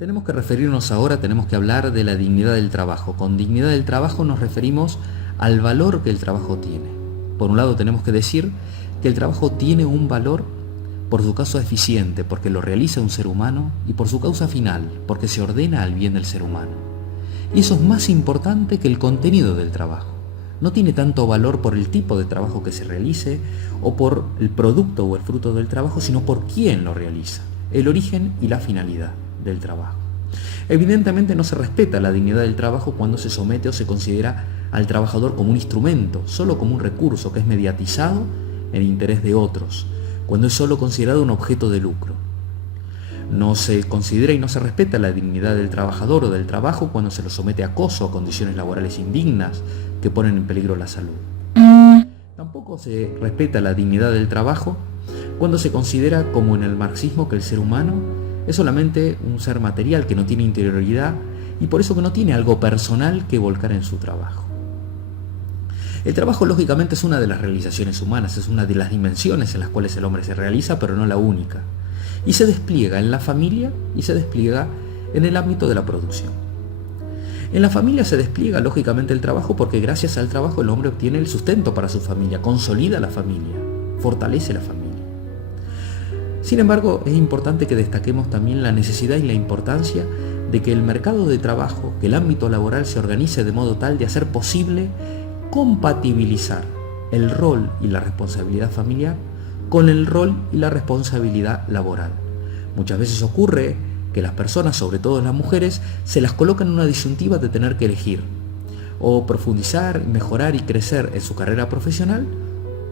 Tenemos que referirnos ahora, tenemos que hablar de la dignidad del trabajo. Con dignidad del trabajo nos referimos al valor que el trabajo tiene. Por un lado tenemos que decir que el trabajo tiene un valor por su causa eficiente, porque lo realiza un ser humano, y por su causa final, porque se ordena al bien del ser humano. Y eso es más importante que el contenido del trabajo. No tiene tanto valor por el tipo de trabajo que se realice o por el producto o el fruto del trabajo, sino por quién lo realiza, el origen y la finalidad del trabajo. Evidentemente no se respeta la dignidad del trabajo cuando se somete o se considera al trabajador como un instrumento, solo como un recurso que es mediatizado en interés de otros, cuando es solo considerado un objeto de lucro. No se considera y no se respeta la dignidad del trabajador o del trabajo cuando se lo somete a acoso o condiciones laborales indignas que ponen en peligro la salud. Tampoco se respeta la dignidad del trabajo cuando se considera, como en el marxismo, que el ser humano es solamente un ser material que no tiene interioridad y por eso que no tiene algo personal que volcar en su trabajo. El trabajo lógicamente es una de las realizaciones humanas, es una de las dimensiones en las cuales el hombre se realiza, pero no la única. Y se despliega en la familia y se despliega en el ámbito de la producción. En la familia se despliega lógicamente el trabajo porque gracias al trabajo el hombre obtiene el sustento para su familia, consolida la familia, fortalece la familia. Sin embargo, es importante que destaquemos también la necesidad y la importancia de que el mercado de trabajo, que el ámbito laboral se organice de modo tal de hacer posible compatibilizar el rol y la responsabilidad familiar con el rol y la responsabilidad laboral. Muchas veces ocurre que las personas, sobre todo las mujeres, se las colocan en una disyuntiva de tener que elegir o profundizar, mejorar y crecer en su carrera profesional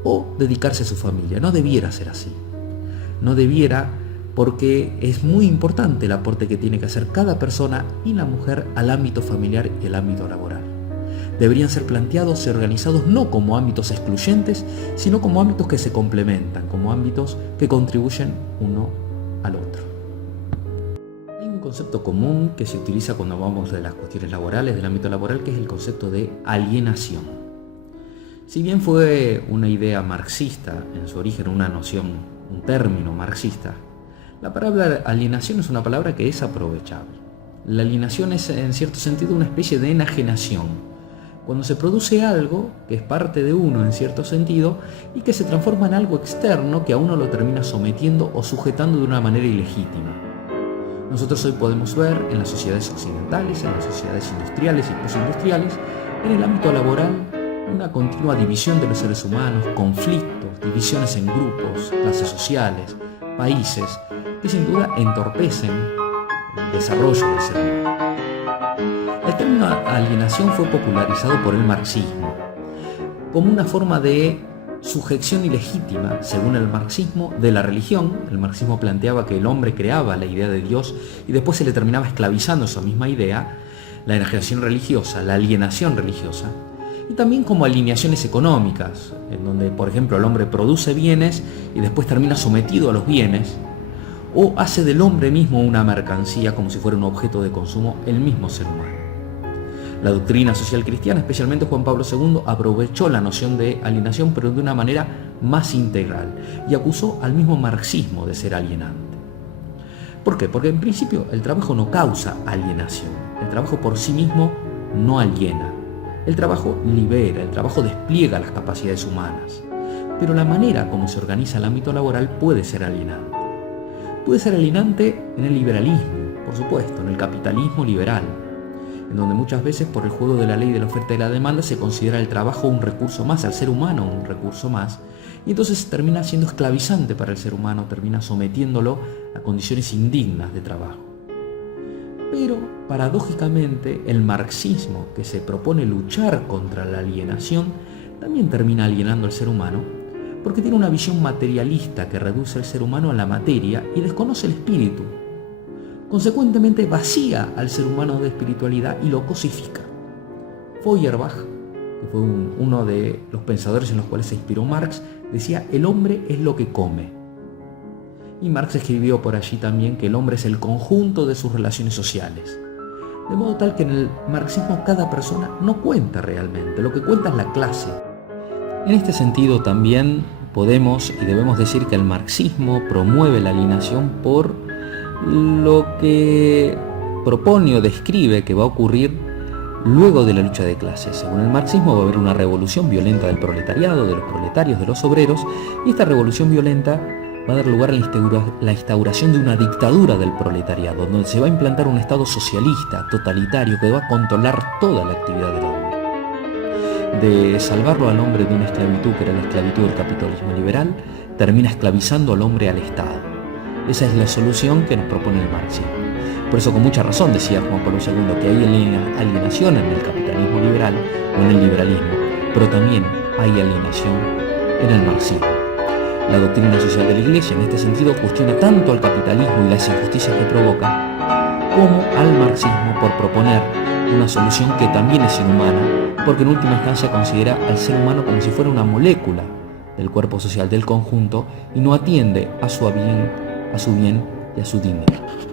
o dedicarse a su familia. No debiera ser así. No debiera, porque es muy importante el aporte que tiene que hacer cada persona y la mujer al ámbito familiar y el ámbito laboral. Deberían ser planteados y organizados no como ámbitos excluyentes, sino como ámbitos que se complementan, como ámbitos que contribuyen uno al otro. Hay un concepto común que se utiliza cuando hablamos de las cuestiones laborales, del ámbito laboral, que es el concepto de alienación. Si bien fue una idea marxista, en su origen una noción, un término marxista, la palabra alienación es una palabra que es aprovechable. La alienación es en cierto sentido una especie de enajenación, cuando se produce algo que es parte de uno en cierto sentido y que se transforma en algo externo que a uno lo termina sometiendo o sujetando de una manera ilegítima. Nosotros hoy podemos ver en las sociedades occidentales, en las sociedades industriales y postindustriales, en el ámbito laboral, una continua división de los seres humanos, conflictos, divisiones en grupos, clases sociales, países, que sin duda entorpecen el desarrollo del ser humano. El término alienación fue popularizado por el marxismo como una forma de sujeción ilegítima, según el marxismo, de la religión. El marxismo planteaba que el hombre creaba la idea de Dios y después se le terminaba esclavizando esa misma idea, la enajenación religiosa, la alienación religiosa, y también como alineaciones económicas, en donde, por ejemplo, el hombre produce bienes y después termina sometido a los bienes, o hace del hombre mismo una mercancía como si fuera un objeto de consumo el mismo ser humano. La doctrina social cristiana, especialmente Juan Pablo II, aprovechó la noción de alienación, pero de una manera más integral, y acusó al mismo marxismo de ser alienante. ¿Por qué? Porque en principio el trabajo no causa alienación, el trabajo por sí mismo no aliena. El trabajo libera, el trabajo despliega las capacidades humanas, pero la manera como se organiza el ámbito laboral puede ser alienante. Puede ser alienante en el liberalismo, por supuesto, en el capitalismo liberal, en donde muchas veces por el juego de la ley de la oferta y la demanda se considera el trabajo un recurso más, al ser humano un recurso más, y entonces termina siendo esclavizante para el ser humano, termina sometiéndolo a condiciones indignas de trabajo. Pero, paradójicamente, el marxismo, que se propone luchar contra la alienación, también termina alienando al ser humano, porque tiene una visión materialista que reduce al ser humano a la materia y desconoce el espíritu. Consecuentemente, vacía al ser humano de espiritualidad y lo cosifica. Feuerbach, que fue uno de los pensadores en los cuales se inspiró Marx, decía: el hombre es lo que come. Y Marx escribió por allí también que el hombre es el conjunto de sus relaciones sociales. De modo tal que en el marxismo cada persona no cuenta realmente, lo que cuenta es la clase. En este sentido también podemos y debemos decir que el marxismo promueve la alienación por lo que propone o describe que va a ocurrir luego de la lucha de clases. Según el marxismo va a haber una revolución violenta del proletariado, de los proletarios, de los obreros, y esta revolución violenta va a dar lugar a la instauración de una dictadura del proletariado, donde se va a implantar un Estado socialista, totalitario, que va a controlar toda la actividad del hombre. De salvarlo al hombre de una esclavitud, que era la esclavitud del capitalismo liberal, termina esclavizando al hombre al Estado. Esa es la solución que nos propone el marxismo. Por eso, con mucha razón, decía Juan Pablo II que hay alienación en el capitalismo liberal o en el liberalismo, pero también hay alienación en el marxismo. La doctrina social de la Iglesia, en este sentido, cuestiona tanto al capitalismo y las injusticias que provoca, como al marxismo por proponer una solución que también es inhumana, porque en última instancia considera al ser humano como si fuera una molécula del cuerpo social del conjunto y no atiende a su bien y a su dignidad.